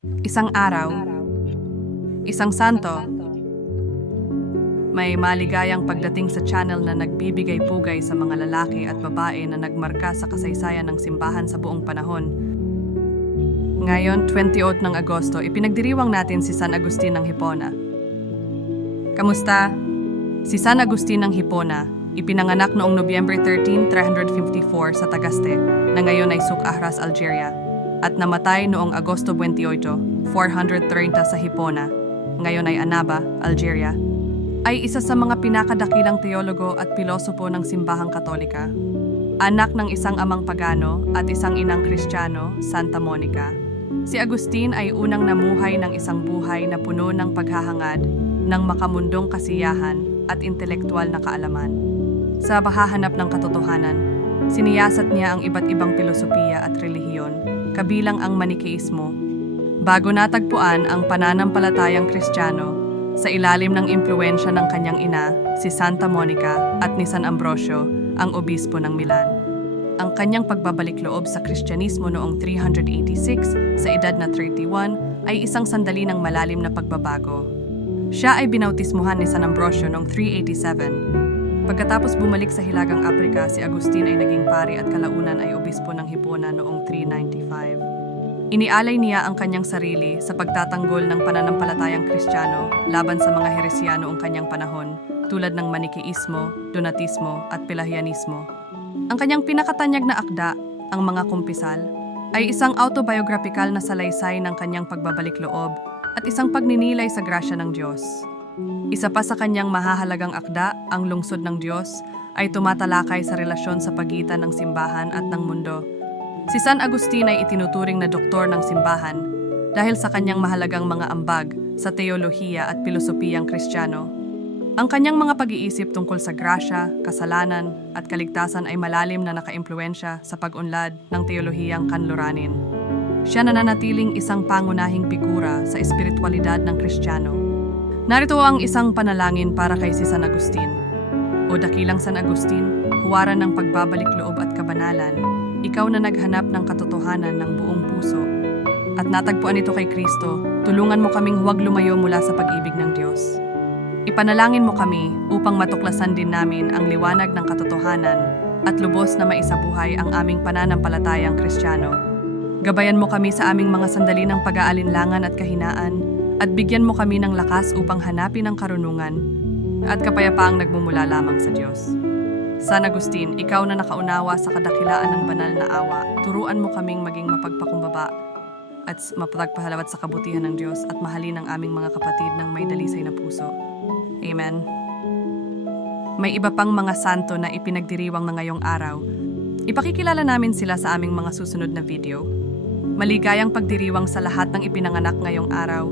Isang araw, isang santo, may maligayang pagdating sa channel na nagbibigay pugay sa mga lalaki at babae na nagmarka sa kasaysayan ng simbahan sa buong panahon. Ngayon, 28 ng Agosto, ipinagdiriwang natin si San Agustin ng Hipona. Kamusta? Si San Agustin ng Hipona, ipinanganak noong Nobyembre 13, 354 sa Tagaste, na ngayon ay Suk Ahras, Algeria, at namatay noong Agosto 28, 430 sa Hipona, ngayon ay Annaba, Algeria, ay isa sa mga pinakadakilang teologo at pilosopo ng simbahang katolika. Anak ng isang amang pagano at isang inang kristyano, Santa Monica. Si Agustin ay unang namuhay ng isang buhay na puno ng paghahangad, ng makamundong kasiyahan at intelektual na kaalaman. Sa bahahanap ng katotohanan, siniyasat niya ang iba't ibang filosofiya at relihiyon, kabilang ang Manikeismo. Bago natagpuan ang pananampalatayang kristyano, sa ilalim ng impluensya ng kanyang ina, si Santa Monica at ni San Ambrosio, ang obispo ng Milan. Ang kanyang pagbabalik loob sa Kristyanismo noong 386 sa edad na 31 ay isang sandali ng malalim na pagbabago. Siya ay binautismuhan ni San Ambrosio noong 387. Pagkatapos bumalik sa Hilagang Aprika, si Agustin ay naging pari at kalaunan ay obispo ng Hipona noong 395. Inialay niya ang kanyang sarili sa pagtatanggol ng pananampalatayang Kristiyano laban sa mga heresya noong kanyang panahon, tulad ng Manikeismo, Donatismo at Pelagianismo. Ang kanyang pinakatanyag na akda, ang mga kumpisal, ay isang autobiographical na salaysay ng kanyang pagbabalik loob at isang pagninilay sa grasya ng Diyos. Isa pa sa kanyang mahahalagang akda, ang lungsod ng Diyos, ay tumatalakay sa relasyon sa pagitan ng simbahan at ng mundo. Si San Agustin ay itinuturing na doktor ng simbahan dahil sa kanyang mahalagang mga ambag sa teolohiya at pilosopiyang kristyano. Ang kanyang mga pag-iisip tungkol sa grasya, kasalanan at kaligtasan ay malalim na nakaimpluensya sa pag-unlad ng teolohiyang kanluranin. Siya nananatiling isang pangunahing figura sa espiritualidad ng Kristiyano. Narito ang isang panalangin para kay si San Agustin. O dakilang San Agustin, huwaran ng pagbabalik loob at kabanalan, ikaw na naghanap ng katotohanan ng buong puso at natagpuan ito kay Kristo, tulungan mo kaming huwag lumayo mula sa pag-ibig ng Diyos. Ipanalangin mo kami upang matuklasan din namin ang liwanag ng katotohanan at lubos na maisabuhay ang aming pananampalatayang Kristiyano. Gabayan mo kami sa aming mga sandali ng pag-aalinlangan at kahinaan at bigyan mo kami ng lakas upang hanapin ang karunungan at kapayapaang nagmumula lamang sa Diyos. San Agustin, ikaw na nakaunawa sa kadakilaan ng banal na awa, turuan mo kaming maging mapagpakumbaba at mapagpahalawat sa kabutihan ng Diyos at mahalin ang aming mga kapatid ng may dalisay na puso. Amen. May iba pang mga santo na ipinagdiriwang na ngayong araw. Ipakikilala namin sila sa aming mga susunod na video. Maligayang pagdiriwang sa lahat ng ipinanganak ngayong araw